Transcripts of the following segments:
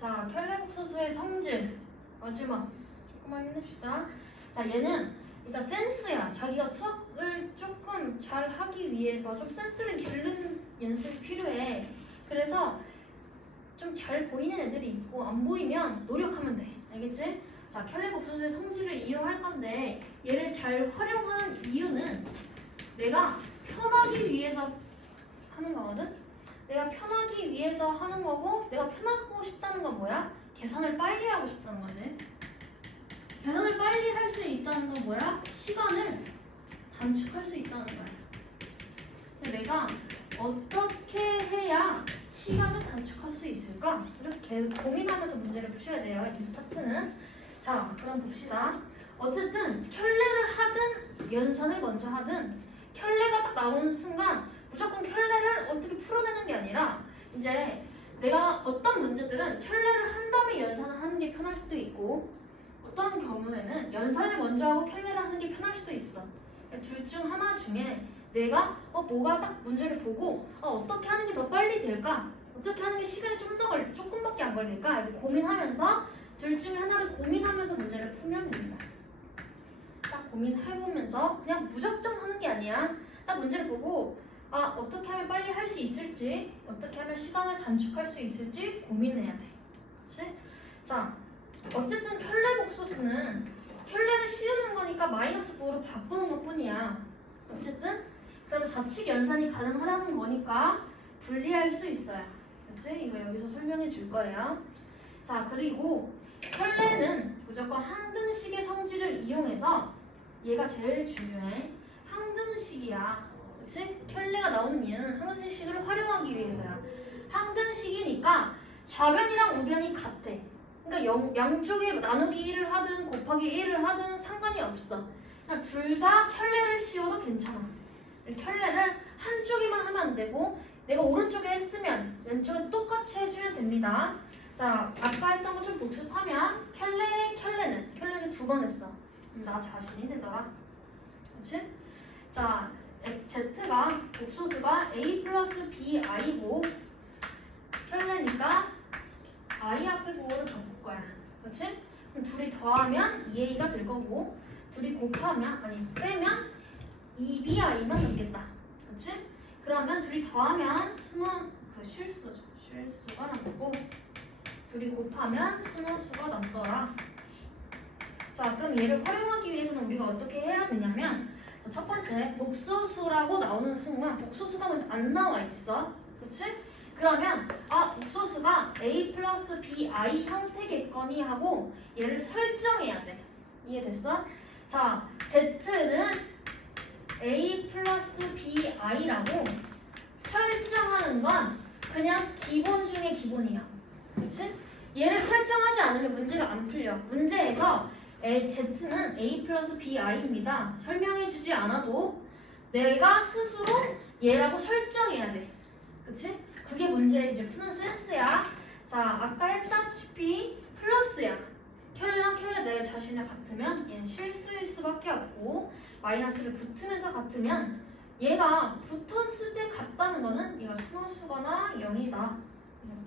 자, 켈레복소수의 성질. 마지막. 조금만 힘냅시다. 자, 얘는 일단 센스야. 자기가 수학을 조금 잘 하기 위해서 좀 센스를 기르는 연습이 필요해. 그래서 좀 잘 보이는 애들이 있고 안 보이면 노력하면 돼. 알겠지? 자, 켈레복소수의 성질을 이용할 건데 얘를 잘 활용하는 이유는 내가 편하기 위해서 하는 거거든? 내가 편하기 위해서 하는 거고 내가 편하고 싶다는 건 뭐야? 계산을 빨리 하고 싶다는 거지. 계산을 빨리 할 수 있다는 건 뭐야? 시간을 단축할 수 있다는 거야. 근데 내가 어떻게 해야 시간을 단축할 수 있을까? 이렇게 고민하면서 문제를 푸셔야 돼요. 이 파트는. 자, 그럼 봅시다. 어쨌든 켤레를 하든 연산을 먼저 하든 켤레가 딱 나오는 순간 무조건 켤레를 어떻게 풀어내는 게 아니라 이제 내가 어떤 문제들은 켤레를 한 다음에 연산을 하는 게 편할 수도 있고 어떤 경우에는 연산을 먼저 하고 켤레를 하는 게 편할 수도 있어. 둘 중 하나 중에 내가 뭐가 딱 문제를 보고 어떻게 하는 게 더 빨리 될까? 어떻게 하는 게 시간이 좀 더 조금밖에 안 걸릴까? 이렇게 고민하면서 둘 중에 하나를 고민하면서 문제를 풀면 됩니다. 딱 고민해보면서 그냥 무작정 하는 게 아니야. 딱 문제를 보고 어떻게 하면 빨리 할 수 있을지 어떻게 하면 시간을 단축할 수 있을지 고민해야 돼. 그치? 자, 어쨌든 켤레복소수는 켤레를 씌우는 거니까 마이너스 부호로 바꾸는 것 뿐이야. 어쨌든 그럼 좌측 연산이 가능하다는 거니까 분리할 수 있어요. 그치? 이거 여기서 설명해 줄 거예요. 자, 그리고 켤레는 무조건 항등식의 성질을 이용해서 얘가 제일 중요해. 항등식이야. 그치? 켤레가 나오는 이유는 항등식을 활용하기 위해서야. 항등식이니까 좌변이랑 우변이 같아. 그러니까 양쪽에 나누기 1을 하든 곱하기 1을 하든 상관이 없어. 그냥 둘 다 켤레를 씌워도 괜찮아. 켤레를 한쪽에만 하면 안 되고 내가 오른쪽에 했으면 왼쪽에 똑같이 해주면 됩니다. 자, 아까 했던 거 좀 복습하면 켤레를 두 번 했어. 나 자신이 되더라. 그치? 자, Z가 복소수가 A 플러스 BI고 켤레니까 I 앞에 부호를 바꿀 거야. 그치? 그럼 둘이 더하면 2A가 될 거고 둘이 빼면 2BI만 남겠다. 그치? 그러면 둘이 더하면 실수가 남고 둘이 곱하면 순원수가 남더라. 자, 그럼 얘를 활용하기 위해서는 우리가 어떻게 해야 되냐면 첫 번째, 복소수라고 나오는 순간 복소수가 안 나와 있어. 그치? 그러면 복소수가 A 플러스 BI 형태겠거니 하고 얘를 설정해야 돼. 이해됐어? 자, Z는 A 플러스 BI라고 설정하는 건 그냥 기본 중에 기본이야. 그치? 얘를 설정하지 않으면 문제가 안 풀려. 문제에서 Z는 A 플러스 BI입니다. 설명해주지 않아도 내가 스스로 얘라고 설정해야 돼. 그치? 그게 문제 이제 푸는 센스야. 자, 아까 했다시피 플러스야. 켤레랑 켤레 내 자신이 같으면 얘는 실수일 수밖에 없고 마이너스를 붙으면서 같으면 얘가 붙었을 때 같다는 거는 얘가 순원수거나 0이다.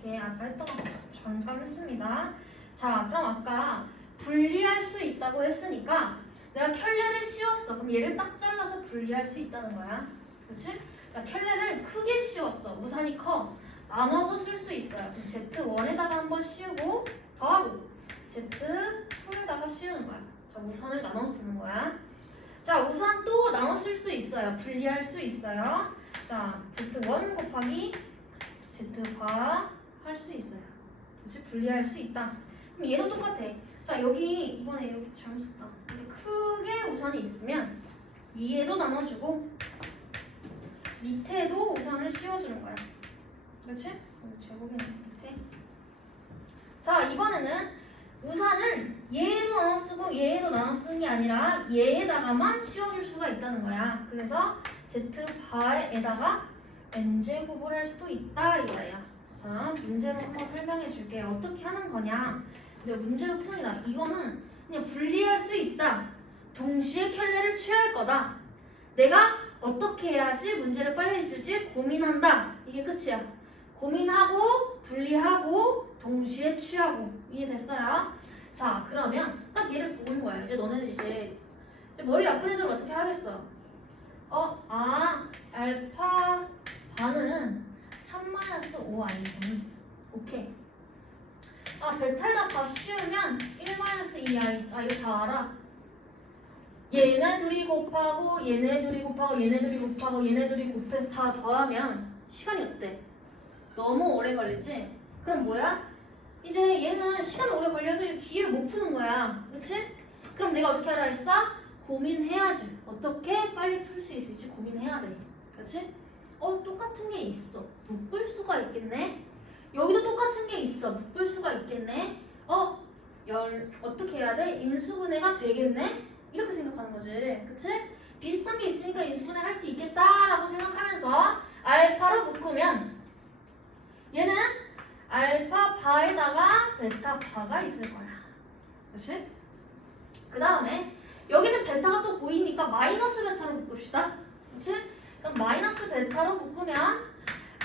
이렇게 아까 했던 거 잠깐 했습니다. 자, 그럼 아까 분리할 수 있다고 했으니까 내가 켤레를 씌웠어. 그럼 얘를 딱 잘라서 분리할 수 있다는 거야. 그치? 자, 켤레를 크게 씌웠어. 우산이 커. 나눠서 쓸 수 있어요. Z1에다가 한번 씌우고 더하고 Z2에다가 씌우는 거야. 자, 우산을 나눠 쓰는 거야. 자, 우산 또 나눠 쓸 수 있어요. 분리할 수 있어요. 자, Z1 곱하기 Z바 할 수 있어요. 그치? 분리할 수 있다. 그럼 얘도 똑같아. 자, 여기 이번에 이렇게 잘못 썼다. 이렇게 크게 우산이 있으면 위에도 나눠주고 밑에도 우산을 씌워주는 거야. 그렇지? 제곱이네 밑에. 자, 이번에는 우산을 얘도 나눠 쓰고 얘도 나눠 쓰는 게 아니라 얘에다가만 씌워줄 수가 있다는 거야. 그래서 Z바에다가 N제곱을 할 수도 있다 이거예요. 자, 문제로 한번 설명해 줄게요. 어떻게 하는 거냐. 근데 문제로 푸는 게 이거는 그냥 분리할 수 있다. 동시에 켤레를 취할 거다. 내가 어떻게 해야지 문제를 빨리 있을지 고민한다. 이게 끝이야. 고민하고 분리하고 동시에 취하고. 이해됐어요? 자, 그러면 딱 얘를 보는 거야. 이제 너네들 이제 머리 나쁜 애들은 어떻게 하겠어? 알파 반은 3-5i. 오케이. 베타에다 다 씌우면 1-2i. 이거 다 알아. 얘네 둘이 곱하고 얘네 둘이 곱하고 얘네 둘이 곱하고 얘네 둘이 곱해서 다 더하면 시간이 어때? 너무 오래 걸리지? 그럼 뭐야? 이제 얘는 시간이 오래 걸려서 이제 뒤를 못 푸는 거야. 그치? 그럼 내가 어떻게 하라 했어? 고민해야지. 어떻게 빨리 풀 수 있을지 고민해야 돼. 그치? 똑같은 게 있어. 묶을 수가 있겠네? 여기도 똑같은 게 있어. 묶을 수가 있겠네? 어떻게 해야 돼? 인수분해가 되겠네? 이렇게 생각하는 거지. 그치? 비슷한 게 있으니까 인수분해 할 수 있겠다라고 생각하면서 알파로 묶으면 얘는 알파 바에다가 베타 바가 있을 거야. 그치? 그 다음에 여기는 베타가 또 보이니까 마이너스 베타로 묶읍시다. 그치? 그럼 마이너스 베타로 묶으면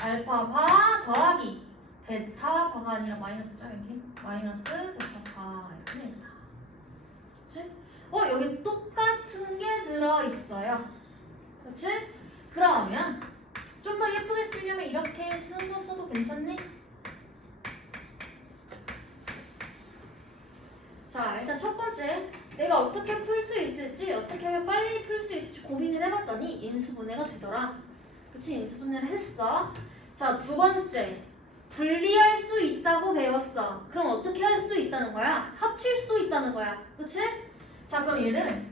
알파 바 더하기 베타 바가 아니라 마이너스죠. 여기 마이너스 베타 바 이렇게 됩니다. 그치? 여기 똑같은 게 들어있어요. 그치? 그러면 좀 더 예쁘게 쓰려면 이렇게 순서 써도 괜찮니? 자, 일단 첫 번째 내가 어떻게 풀 수 있을지, 어떻게 하면 빨리 풀 수 있을지 고민을 해봤더니 인수분해가 되더라. 그치? 인수분해를 했어. 자, 두 번째 분리할 수 있다고 배웠어. 그럼 어떻게 할 수도 있다는 거야? 합칠 수도 있다는 거야. 그치? 자, 그럼 얘를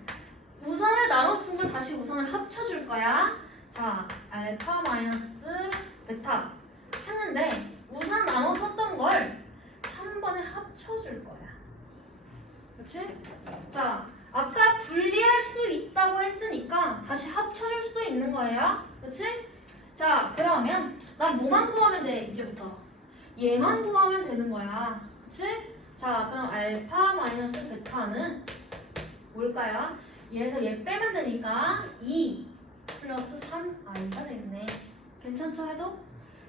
우산을 나눠 쓴 걸 다시 우산을 합쳐줄 거야. 자, 알파 마이너스 베타 했는데 우산 나눠 썼던 걸 한 번에 합쳐줄 거야. 그치? 자, 아까 분리할 수 있다고 했으니까 다시 합쳐줄 수도 있는 거예요. 그치? 자, 그러면 난 뭐만 구하면 돼? 이제부터 얘만 구하면 되는 거야. 그치? 자, 그럼 알파 마이너스 베타는 뭘까요? 얘에서 얘 빼면 되니까 2 플러스 3i가 되겠네. 괜찮죠 해도?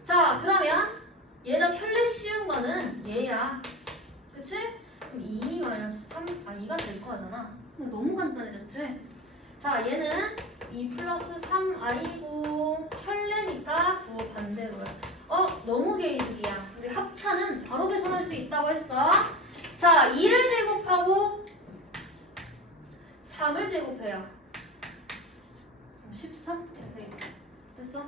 자, 그러면 얘가 켤레 씌운 거는 얘야. 그치? 그럼 2 마이너스 3i가 될 거잖아. 너무 간단해졌지? 자, 얘는 2 플러스 3i고 켤레니까 부호 반대로야. 너무 개이득이야. 우리 합차는 바로 계산할 수 있다고 했어. 자, 2를 제곱하고 3을 제곱해요. 13? 이렇게 됐어?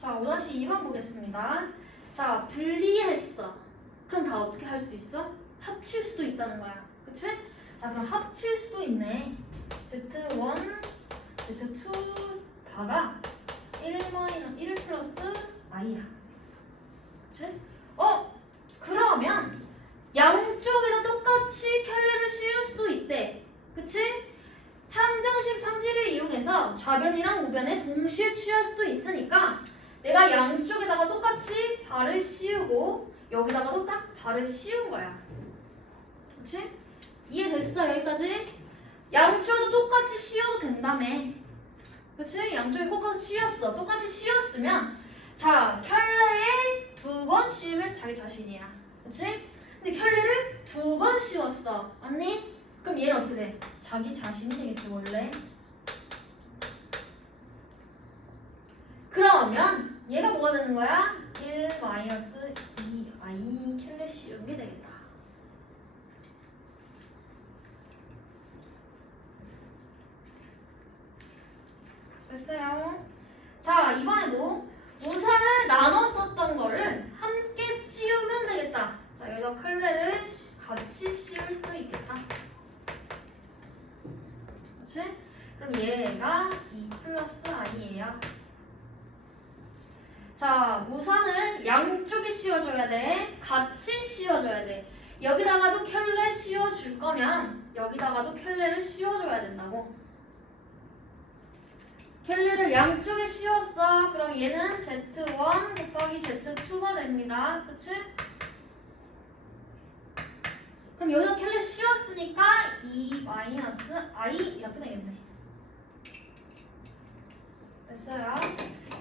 자, 5-2번 보겠습니다. 자, 분리했어. 그럼 다 어떻게 할 수 있어? 합칠 수도 있다는 거야. 그치? 자, 그럼 합칠 수도 있네. Z1, Z2 바가 1 플러스 i야. 그치? 그러면 양쪽에다 똑같이 켤레를 씌울 수도 있대. 그치? 항정식 상지를 이용해서 좌변이랑 우변에 동시에 취할 수도 있으니까 내가 양쪽에다가 똑같이 발을 씌우고 여기다가도 딱 발을 씌운 거야. 그치? 이해됐어? 여기까지? 양쪽에도 똑같이 씌워도 된다며. 그치? 양쪽에 똑같이 씌웠어. 똑같이 씌웠으면 자, 켤레에 2번 씌우면 자기 자신이야. 그치? 근데 켤레를 2번 씌웠어. 맞니? 그럼 얘는 어떻게 돼? 자기 자신이 되겠지 원래. 그러면 얘가 뭐가 되는 거야? 1 마이너스 2i 켤레 씌운 게 되겠다. 됐어요? 자, 이번에도 우산을 나눠 썼던 거를 함께 씌우면 되겠다. 자, 여기다 컬레를 같이 씌울 수도 있겠다. 그치? 그럼 얘가 2 플러스 i예요. 자, 우산을 양쪽에 씌워줘야 돼. 같이 씌워줘야 돼. 여기다가도 켤레 씌워줄 거면 여기다가도 켤레를 씌워줘야 된다고. 켤레를 양쪽에 씌웠어. 그럼 얘는 Z1 곱하기 Z2가 됩니다. 그치? 그럼 여기다 켤레 씌웠으니까 2 마이너스 I 이렇게 되겠네. 됐어요?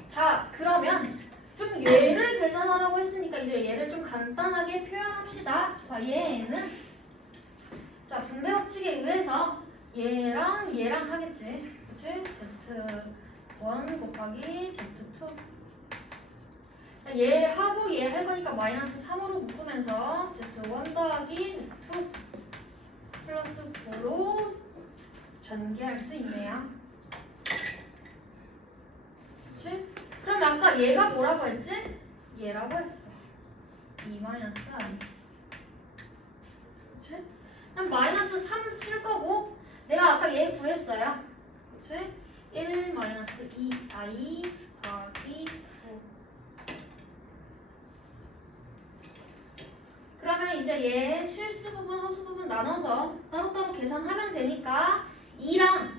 자, 그러면 좀 얘를 계산하라고 했으니까 이제 얘를 좀 간단하게 표현합시다. 자, 얘는 자 분배 법칙에 의해서 얘랑 하겠지. 그치? Z1 곱하기 Z2. 자, 얘하고 얘 할 거니까 마이너스 3으로 묶으면서 Z1 더하기 Z2 플러스 9로 전개할 수 있네요. 그치? 그럼 아까 얘가 뭐라고 했지? 얘라고 했어. 2 마이너스 I. 그치? 그럼 마이너스 3 쓸 거고 내가 아까 얘 구했어요. 그치? 1 마이너스 2I 더하기 9. 그러면 이제 얘 실수 부분, 허수 부분 나눠서 따로따로 계산하면 되니까 2랑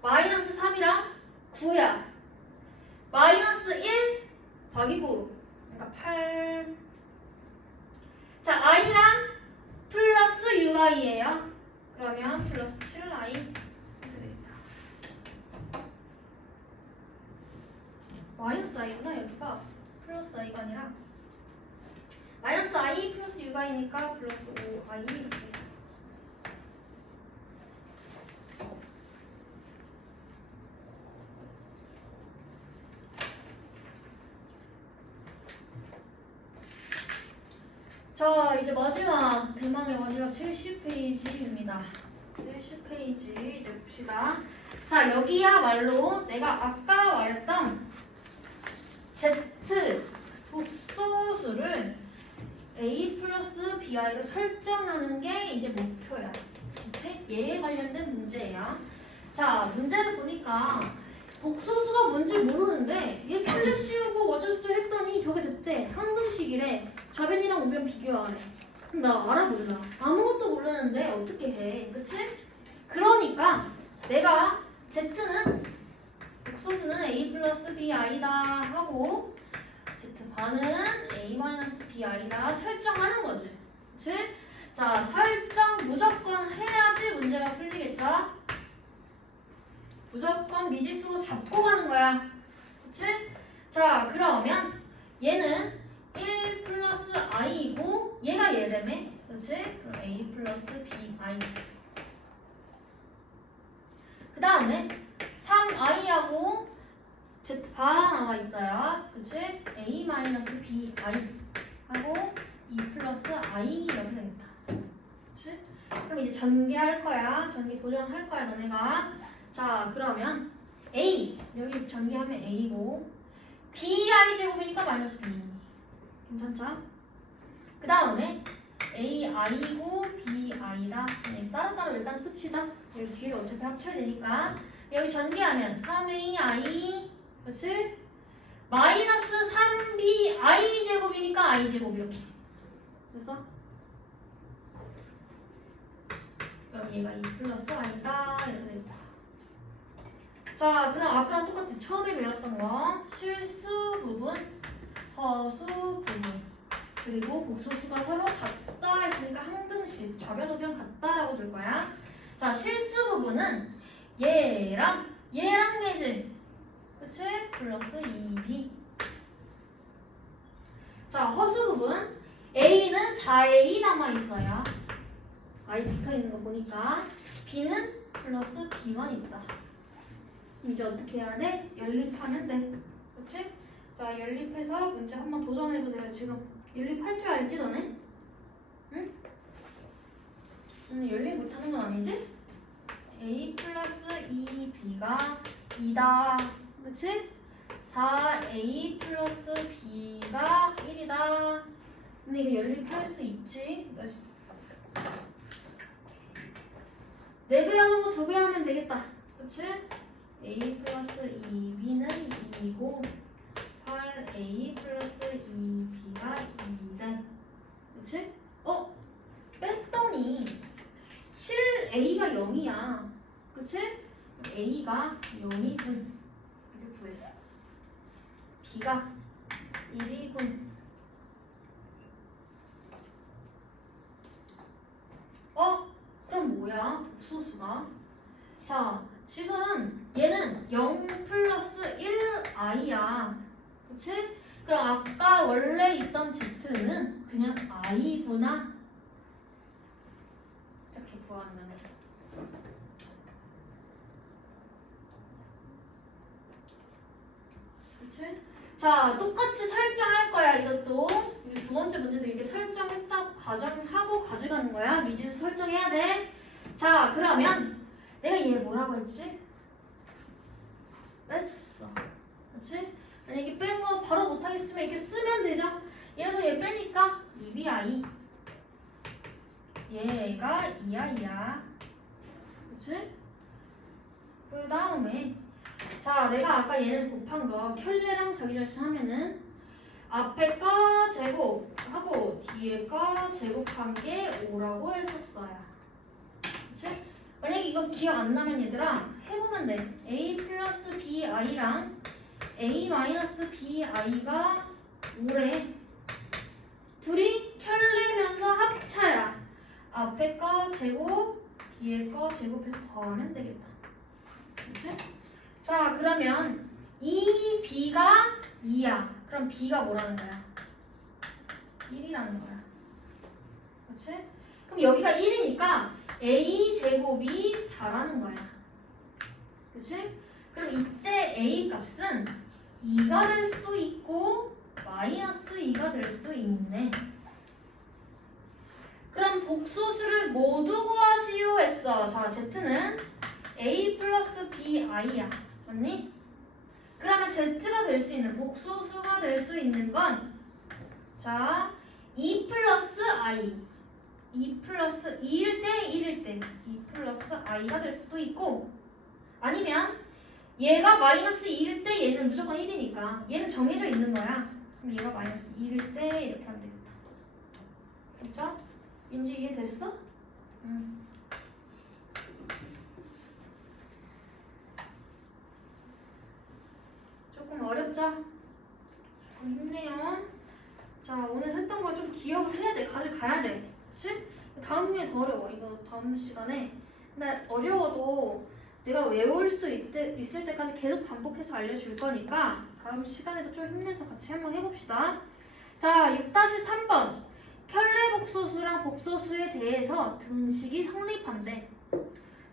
마이너스 3이랑 9야. 마이너스 1 더하기 9. 그러니까 8. 자, i랑 플러스 ui예요. 그러면 플러스 7i. 마이너스 i구나 여기가. 플러스 i가 아니라 마이너스 i 플러스 ui니까 플러스 5i 이렇게. 자, 이제 마지막 대망의 마지막 70페이지입니다. 70페이지 이제 봅시다. 자, 여기야말로 내가 아까 말했던 Z 복소수를 A 플러스 BI로 설정하는 게 이제 목표야. 오케이? 얘에 관련된 문제예요. 자, 문제를 보니까 복소수가 뭔지 모르는데 얘 필렛 씌우고 어쩌고저쩌고 했더니 저게 됐대. 항등식이래. 좌변이랑 우변 비교하래. 그럼 나 알아 몰라. 아무것도 모르는데 어떻게 해. 그치? 그러니까 내가 Z는 복소수는 A 플러스 BI다 하고 Z반은 A 마이너스 BI다 설정하는 거지. 그치? 자, 설정 무조건 해야지 문제가 풀리겠죠? 무조건 미지수로 잡고 가는 거야. 그치? 자, 그러면 얘는 1 플러스 i이고 얘가 얘라며. 그치? 그럼 A 플러스 BI. 그 다음에 3i하고 Z바 나와 있어요. 그치? A 마이너스 BI 하고 2 플러스 I 이렇게 되겠다. 그치? 그럼 이제 전개할 거야. 전개 도전할 거야, 너네가. 자, 그러면 A 여기 전개하면 A고 BI 제곱이니까 마이너스 B. 괜찮죠? 그 다음에 AI고 BI다. 네, 따로따로 일단 씁시다. 여기 뒤에 어차피 합쳐야 되니까 여기 전개하면 3AI 그치? 마이너스 3BI 제곱이니까 I 제곱 이렇게 됐어? 그럼 얘가 2 플러스 I다 이렇게 되겠다. 자, 그럼 아까랑 똑같아. 처음에 배웠던 거 실수 부분, 허수 부분, 그리고 복소수가 서로 같다 했으니까 항등식, 좌변, 우변 같다라고 줄 거야. 자, 실수 부분은 얘랑 얘지. 그치? 플러스 2b. 자, 허수 부분 A는 4A 남아있어요. I 붙어있는 거 보니까 B는 플러스 B만 있다. 이제 어떻게 해야 돼? 연립하면 돼. 그치? 자, 연립해서 문제 한번 도전해보세요. 지금 연립할 줄 알지, 너네? 응? 연립 못하는 건 아니지? A 플러스 2B가 2다. 그치? 4A 플러스 B가 1이다. 근데 이거 연립할 수 있지? 4배 하는 거 2배 하면 되겠다. 그치? A 플러스 2B는 2이고 8A 플러스 2B가 2대. 그치? 뺐더니 7A가 0이야. 그치? A가 0이군. 이렇게 구했어. B가 1이군. 그럼 뭐야? 복소수가 자, 지금 얘는 0 플러스 1i야. 그치? 그럼 아까 원래 있던 z는 그냥 i구나. 이렇게 구하는 거네. 그치? 자, 똑같이 설정할 거야, 이것도. 이 두 번째 문제도 이렇게 설정했다 가정하고 가져가는 거야. 미지수 설정해야 돼. 자, 그러면 내가 얘 뭐라고 했지? 뺐어. 그치? 만약에 뺀 거 바로 못하겠으면 이렇게 쓰면 되죠? 얘도 얘 빼니까 2bi. 얘가 2i야. 그치? 그 다음에 자, 내가 아까 얘는 곱한 거 켤레랑 저기저기 하면은 앞에 거 제곱하고 뒤에 거 제곱한 게 5라고 했었어요. 그치? 만약에 이거 기억 안 나면 얘들아 해보면 돼. a 플러스 bi랑 a 마이너스 bi가 5래. 둘이 켤레면서 합차야. 앞에 거 제곱, 뒤에 거 제곱해서 더하면 되겠다. 그치? 자, 그러면 이 b가 2야. 그럼 b가 뭐라는 거야? 1이라는 거야. 그치? 그럼 여기가 1이니까 a 제곱이 4라는 거야. 그치? 그럼 이때 a 값은 2가 될 수도 있고 마이너스 2가 될 수도 있네. 그럼 복소수를 모두 구하시오 했어. 자, z는 a 플러스 bi야. 맞니? 그러면 z가 될 수 있는 복소수가 될 수 있는 건 자, 2 플러스 i 2 플러스 2일 때 1일 때 2 플러스 i가 될 수도 있고 아니면 얘가 마이너스 2일 때 얘는 무조건 1이니까 얘는 정해져 있는 거야. 그럼 얘가 마이너스 2일 때 이렇게 하면 되겠다. 됐죠? 민지 이해됐어? 응. 조금 어렵죠? 조금 힘내요. 자, 오늘 했던 거 좀 기억을 해야 돼. 가져가야 돼. 그치? 다음 중에 더 어려워. 이거 다음 시간에. 근데 어려워도 내가 외울 수 있을 때까지 계속 반복해서 알려줄 거니까 다음 시간에도 좀 힘내서 같이 한번 해봅시다. 자, 6-3번. 켤레 복소수랑 복소수에 대해서 등식이 성립한대.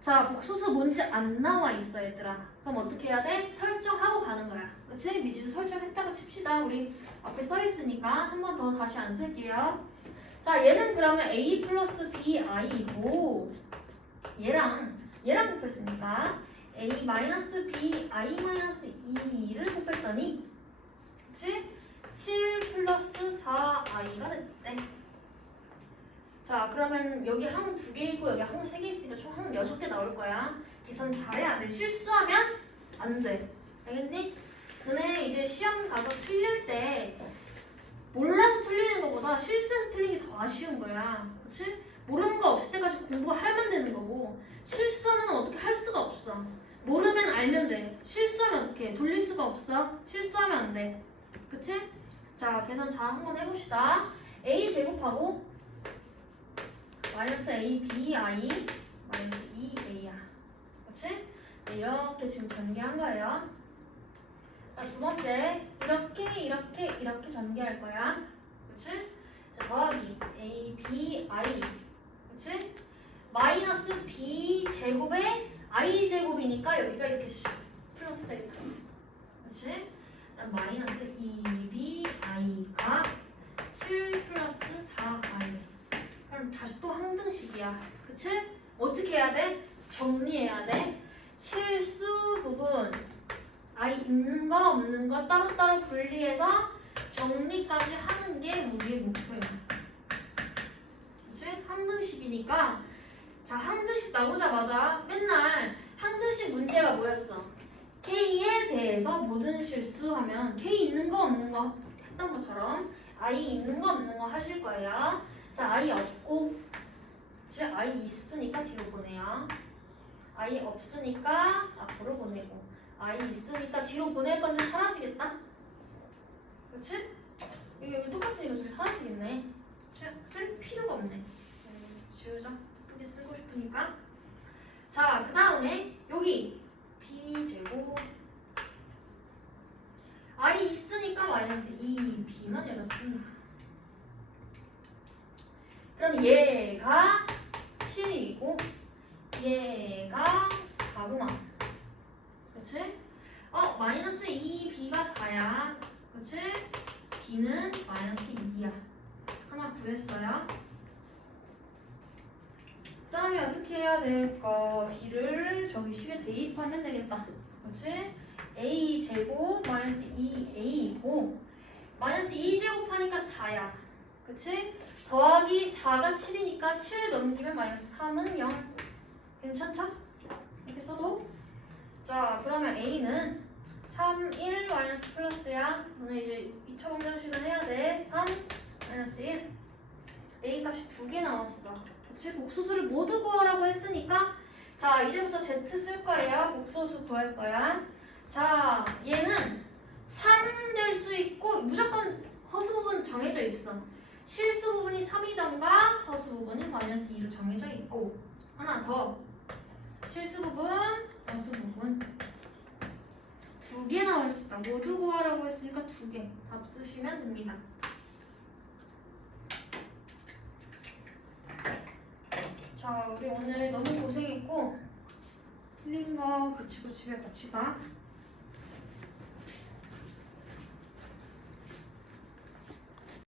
자, 복소수 뭔지 안 나와 있어, 얘들아. 그럼 어떻게 해야 돼? 설정하고 가는 거야. 그치? 미지도 설정했다고 칩시다. 우리 앞에 써 있으니까 한 번 더 다시 안 쓸게요. 자, 얘는 그러면 a 플러스 bi고 얘랑 곱했으니까 a 마이너스 b i 마이너스 2를 곱했더니 그치? 7 플러스 4i가 됐대. 자, 그러면 여기 항 2개 있고 여기 항 3개 있으니까 총 항 6개 나올 거야. 계산 잘해야 돼. 실수하면 안 돼. 알겠니? 너네 이제 시험 가서 틀릴 때 몰라서 틀리는 것보다 실수해서 틀리는 게 더 아쉬운 거야. 그치? 모르는 거 없을 때까지 공부하면 되는 거고 실수는 어떻게 할 수가 없어. 모르면 알면 돼. 실수하면 어떻게 해? 돌릴 수가 없어. 실수하면 안 돼. 그치? 자, 계산 잘 한번 해봅시다. a 제곱하고 마이너스 abi 마이너스 2a야. 그치? 네, 이렇게 지금 전개한 거예요. 자, 두 번째 이렇게 전개할 거야. 그치? 자, 더하기 a, b, i 그치? 마이너스 b 제곱에 i 제곱이니까 여기가 이렇게 플러스 되겠다. 그치? 마이너스 2bi가 7 플러스 4i. 그럼 다시 또 항등식이야. 그치? 어떻게 해야 돼? 정리해야 돼. 실수 부분 i 있는 거 없는 거 따로따로 분리해서 정리까지 하는 게 우리의 목표야. 그치? 항등식이니까 자, 항등식 나오자마자 맨날 항등식 문제가 뭐였어? K에 대해서 모든 실수하면 K 있는 거 없는 거 했던 것처럼 I 있는 거 없는 거 하실 거예요. 자, I 없고 즉 I 있으니까 뒤로 보내요. I 없으니까 앞으로 보내고 I 있으니까 뒤로 보낼 건데 사라지겠다. 그치? 여기 똑같으니까 저기 사라지겠네. 쓸 필요가 없네. 지우자. 예쁘게 쓰고 싶으니까. 자, 그 다음에 여기 b제곱 i 있으니까 마이너스 2b만 열었습니다. 그럼 얘가 7이고 얘가 4구만. 그치? 마이너스 2b가 4야. 그치? b는 마이너스 2야. 하나 구했어요. 그 다음에 어떻게 해야 될까? b를 저기 식에 대입하면 되겠다. 그치? a제곱 마이너스 2a이고 마이너스 2제곱 하니까 4야. 그치? 더하기 4가 7이니까 7을 넘기면 마이너스 3은 0. 괜찮죠? 이렇게 써도? 자, 그러면 a는 3, 1 마이너스 플러스야. 오늘 이제 2차 방정식을 해야 돼. 3 마이너스 1. a 값이 2개 나왔어. 그치? 복소수를 모두 구하라고 했으니까 자, 이제부터 z 쓸 거예요. 복소수 구할 거야. 자, 얘는 3 될 수 있고 무조건 허수 부분 정해져 있어. 실수 부분이 3이던가 허수 부분이 마이너스 2로 정해져 있고 하나 더 실수 부분, 허수 부분 2개 나올 수 있다. 모두 구하라고 했으니까 2개 답 쓰시면 됩니다. 자, 우리 오늘 너무 고생했고 틀린 거 붙이고 집에 갑시다.